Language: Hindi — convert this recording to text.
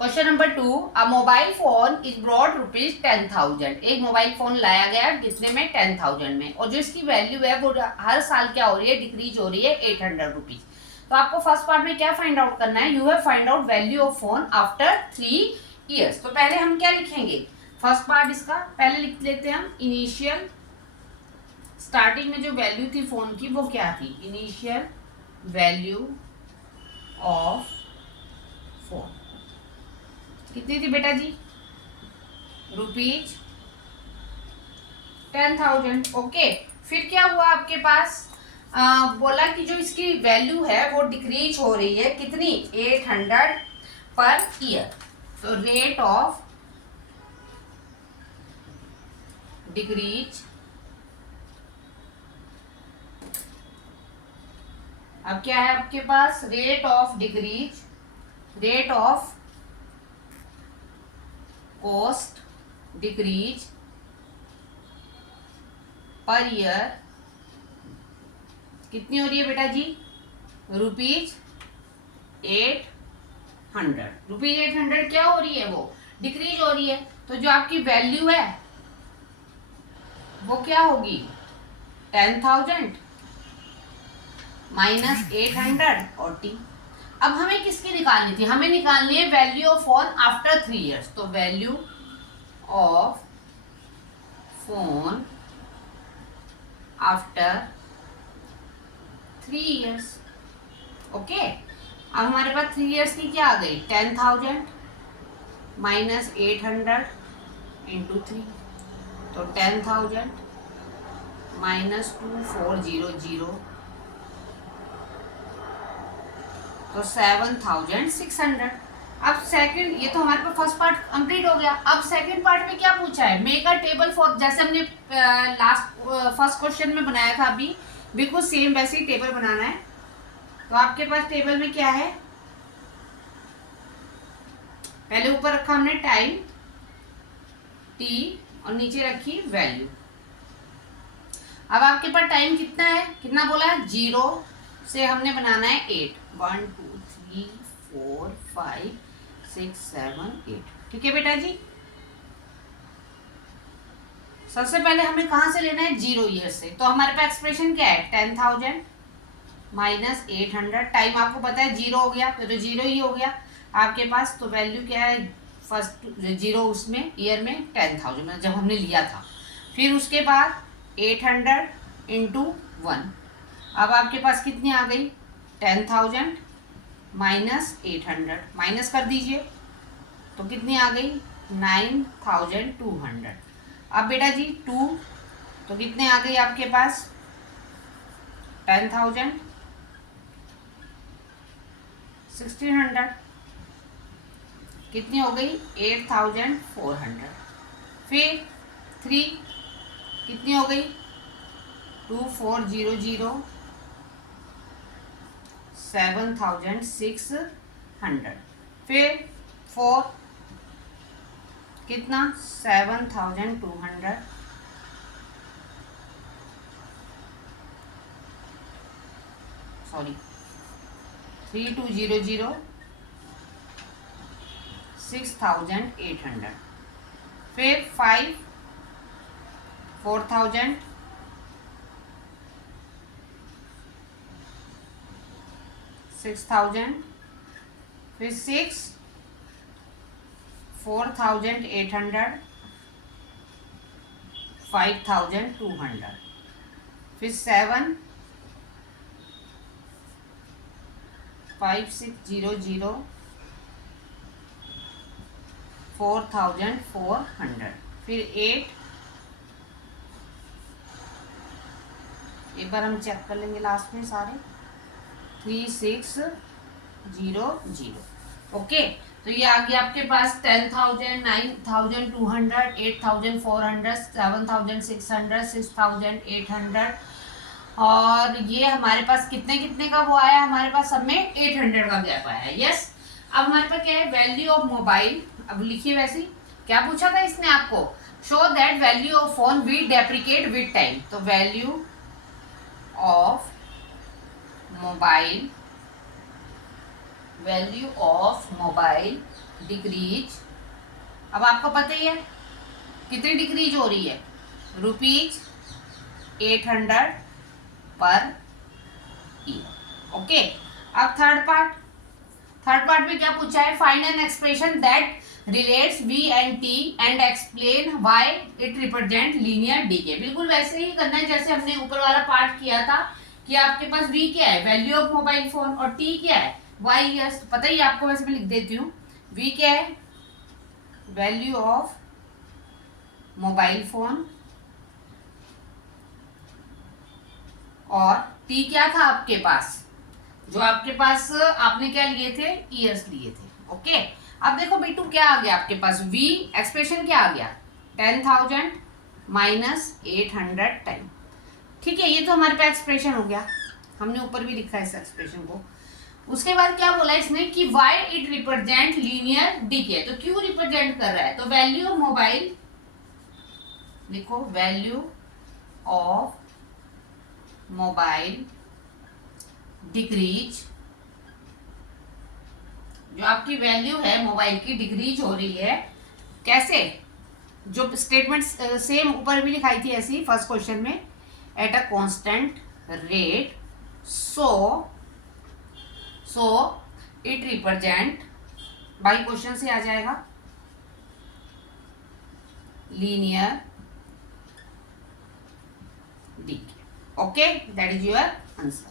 Question number 2, a mobile phone is brought ₹10,000। एक मोबाइल फोन लाया गया कितने में? 10,000 में, और जो इसकी वैल्यू है वो हर साल क्या हो रही है? डिक्रीज हो रही है ₹800। तो आपको फर्स्ट पार्ट में क्या फाइंड आउट करना है? You have find out value of phone after 3 years. तो पहले हम क्या लिखेंगे? फर्स्ट पार्ट इसका पहले लिख लेते हैं हम। इनिशियल, स्टार्टिंग में जो वैल्यू थी फोन की वो क्या थी? इनिशियल वैल्यू ऑफ फोन कितनी थी बेटा जी? ₹10,000। ओके, फिर क्या हुआ आपके पास? बोला कि जो इसकी वैल्यू है वो डिक्रीज हो रही है कितनी? 800 पर ईयर। तो रेट ऑफ डिक्रीज, अब क्या है आपके पास? Rate of decrease, rate of cost decrease per year कितनी हो रही है बेटा जी? ₹800। ₹800 क्या हो रही है? वो डिक्रीज हो रही है। तो जो आपकी वैल्यू है वो क्या होगी? 10,000 माइनस 800 और टी। अब हमें किसकी निकालनी थी? हमें निकालनी है value of phone after 3 years. तो value of phone after 3 years. Okay, अब हमारे पास 3 इयर्स की क्या आ गई? 10,000 माइनस 800 × 3। तो 10,000 माइनस 2400, तो 7,600। अब सेकंड, ये तो हमारे पास फर्स्ट पार्ट कंप्लीट हो गया। अब सेकंड पार्ट में क्या पूछा है? मेक अ टेबल फॉर, जैसे हमने लास्ट फर्स्ट क्वेश्चन में बनाया था, अभी बिल्कुल सेम वैसे ही टेबल बनाना है। तो आपके पास टेबल में क्या है? पहले ऊपर रखा हमने टाइम टी और नीचे रखी वैल्यू। अब आपके पास टाइम कितना है? कितना बोला है? 0 से हमने बनाना है 8। 1 2 3 4 5 6 7 8। ठीक है बेटा जी। सबसे पहले हमें कहां से लेना है? 0 ईयर से। तो हमारे पास एक्सप्रेशन क्या है? 10,000 माइनस 800। टाइम आपको पता है 0 हो गया, तो 0 ही हो गया आपके पास। तो वैल्यू क्या है? फर्स्ट 0 उसमें ईयर में 10,000 जब हमने लिया था। फिर उसके बाद 800 × 1। अब आपके पास कितनी आ गई? 10,000 माइनस 800, माइनस कर दीजिए तो कितनी आ गई? 9,200। अब बेटा जी 2, तो कितने आ गई आपके पास? 10,000 1,600, कितनी हो गई? 8,400। फिर 3 कितनी हो गई? 2,400, 7,600। फिर 4 कितना? 7,200। सॉरी, 3,200, 6,800। फिर 5 4,000, 6,000। फिर 6 4,800, 5,200। फिर 7 5,600, 4,400। फिर 8, एक बार हम चेक कर लेंगे लास्ट में सारे। 3,600। ओके, तो ये आ गया आपके पास 10,000, 9,200, 8,400, 7,600, 6,800। और ये हमारे पास कितने कितने का वो आया? हमारे पास सब में 800 का गैप आया है। यस। अब हमारे पास क्या है? Value of mobile. अब लिखिए वैसे ही, क्या पूछा था इसने आपको? Show that value of phone we depreciate with time. तो value of mobile value of mobile decrease, अब आपको पता ही है कितनी डिक्रीज हो रही है, ₹800 पर ईयर। ओके, अब थर्ड पार्ट में क्या पूछा है, find an expression that relates v and t and explain why it represent linear decay. बिल्कुल वैसे ही करना है जैसे हमने ऊपर वाला पार्ट किया था कि आपके पास v क्या है, वैल्यू ऑफ मोबाइल फोन, और t क्या है, y ईयर्स। तो पता ही आपको, वैसे मैं लिख देती हूँ, v क्या है, वैल्यू ऑफ मोबाइल फोन, और t क्या था आपके पास, जो आपके पास आपने क्या लिए थे, ईयर्स लिए थे। ओके, अब देखो बेटू क्या आ गया आपके पास, v एक्सप्रेशन क्या आ गया, 10,000 माइनस 800 टाइम। ठीक है, ये तो हमारे पास एक्सप्रेशन हो गया, हमने ऊपर भी लिखा है इस एक्सप्रेशन को। उसके बाद क्या बोला इसने कि why it represent linear decay, तो क्यों रिप्रेजेंट कर रहा है, तो वैल्यू ऑफ मोबाइल लिखो, वैल्यू ऑफ मोबाइल डिक्रीज, जो आपकी वैल्यू है मोबाइल की डिक्रीज हो रही है, कैसे, जो स्टेटमेंट सेम ऊपर भी लिखाई थी ऐसी फर्स्ट क्वेश्चन में, at a constant rate, so it represent, by question से आ जाएगा, linear decay. Okay, that is your answer.